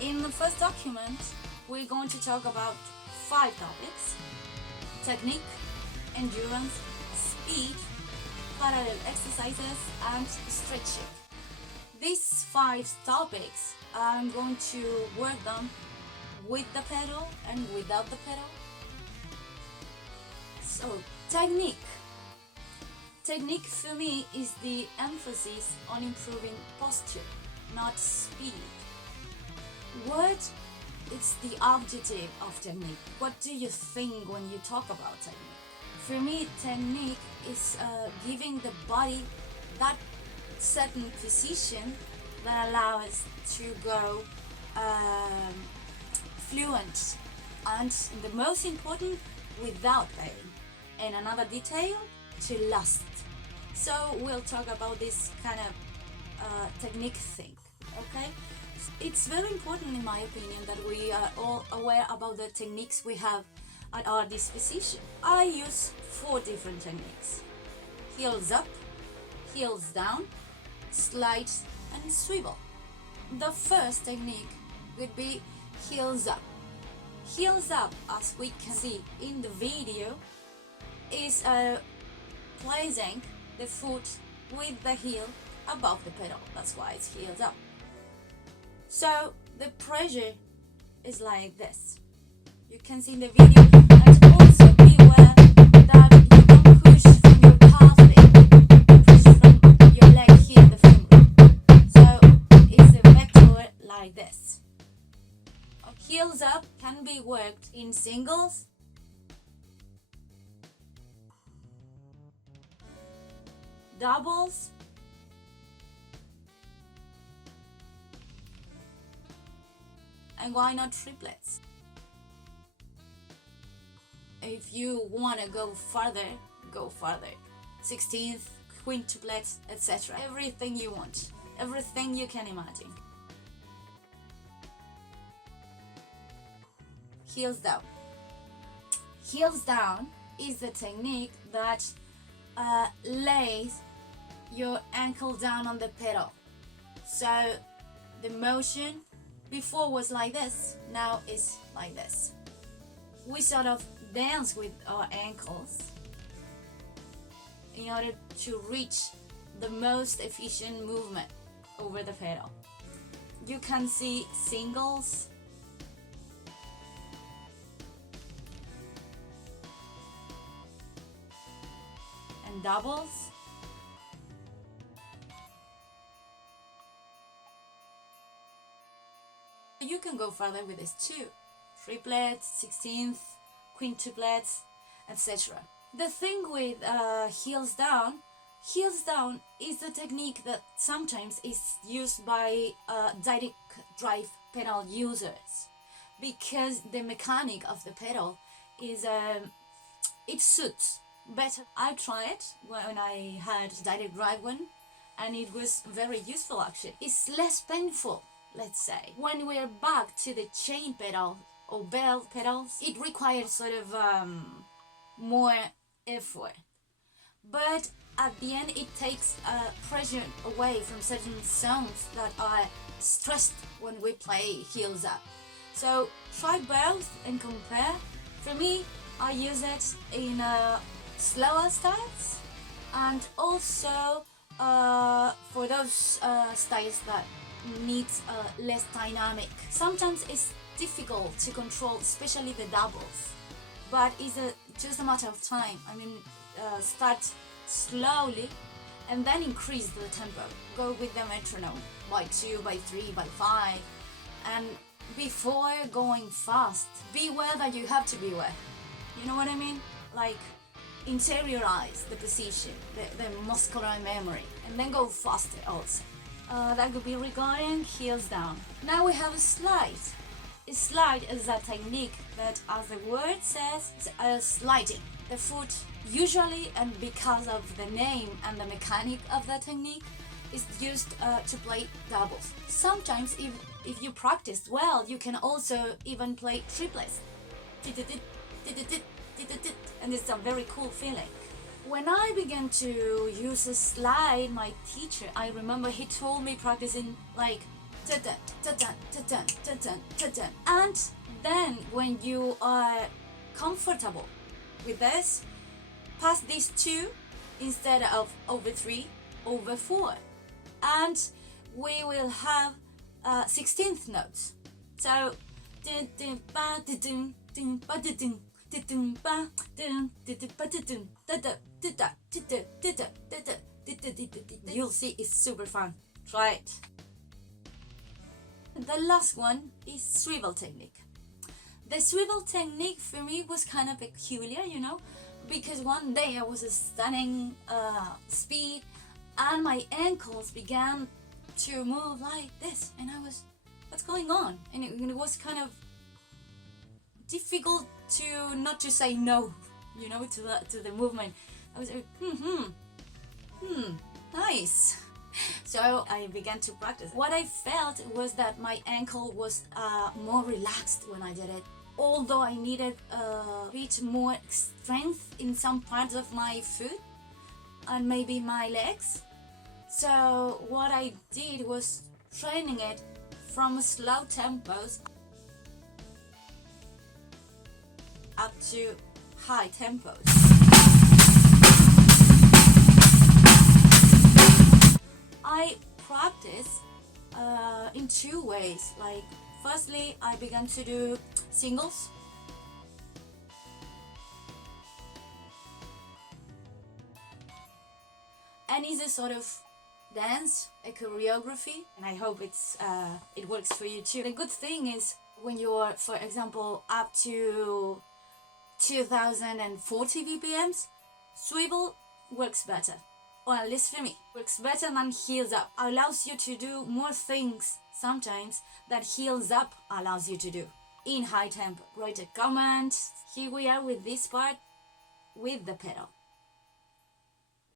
In the first document, we're going to talk about 5 topics: technique, endurance, speed, parallel exercises, and stretching. These 5 topics I'm going to work on with the pedal and without the pedal. So, technique. Technique for me is the emphasis on improving posture, not speed. What is the objective of technique? What do you think when you talk about technique? For me, technique is giving the body that certain position that allows to go fluent, and the most important, without pain. And another detail, to last. So we'll talk about this kind of technique thing, okay? It's very important, in my opinion, that we are all aware about the techniques we have at our disposition. I use 4 different techniques: heels up, heels down, slide, and swivel. The first technique would be heels up. Heels up, as we can see in the video, is placing the foot with the heel above the pedal. That's why it's heels up. So the pressure is like this. You can see in the video, and also be aware that you don't push from your calf leg, you push from your leg here, the femur. So it's a vector like this. Heels up can be worked in singles, doubles, and why not triplets? If you want to go further, go further. 16th, quintuplets, etc. Everything you want, everything you can imagine. Heels down. Heels down is the technique that lays your ankle down on the pedal. So the motion before was like this, now is like this. We sort of dance with our ankles in order to reach the most efficient movement over the pedal. You can see singles, and doubles. You can go further with this too. Triplets, 16th, quintuplets, etc. The thing with heels down is the technique that sometimes is used by direct drive pedal users, because the mechanic of the pedal is it suits better. I tried when I had direct drive one, and it was very useful actually. It's less painful, let's say. When we're back to the chain pedal or bell pedals, it requires sort of more effort. But at the end, it takes pressure away from certain zones that are stressed when we play heels up. So try both and compare. For me, I use it in slower styles, and also for those styles that need less dynamic. Sometimes it's difficult to control, especially the doubles, but it's just a matter of time. I mean, start slowly and then increase the tempo. Go with the metronome by 2, by 3, by 5, and before going fast, beware that you have to beware. You know what I mean? Like, interiorize the position, the muscular memory, and then go faster also. That could be regarding heels down. Now we have a slide. A slide is a technique that, as the word says, is sliding the foot. Usually, and because of the name and the mechanic of the technique, is used to play doubles. Sometimes, if you practice well, you can also even play triplets. And it's a very cool feeling. When I began to use a slide, my teacher, I remember he told me practicing like ta-dun, ta-dun, ta-dun, ta-dun, ta-dun. And then when you are comfortable with this, pass these two instead of over 3 over 4, and we will have 16th notes. So you'll see it's super fun. Try it. The last one is swivel technique. The swivel technique for me was kind of peculiar, because one day I was stunning speed and my ankles began to move like this, and I was, what's going on? And it was kind of difficult to not to say no, to the movement. I was like, nice. So I began to practice. What I felt was that my ankle was more relaxed when I did it. Although I needed a bit more strength in some parts of my foot and maybe my legs. So what I did was training it from slow tempos up to high tempos. I practice in 2 ways. Like, firstly, I began to do singles. And it's a sort of dance, a choreography, and I hope it works for you too. The good thing is when you're, for example, up to 2040 BPMs, swivel works better. Or at least for me, works better than heels up. Allows you to do more things sometimes that heels up allows you to do in high tempo. Write a comment. Here we are with this part with the pedal.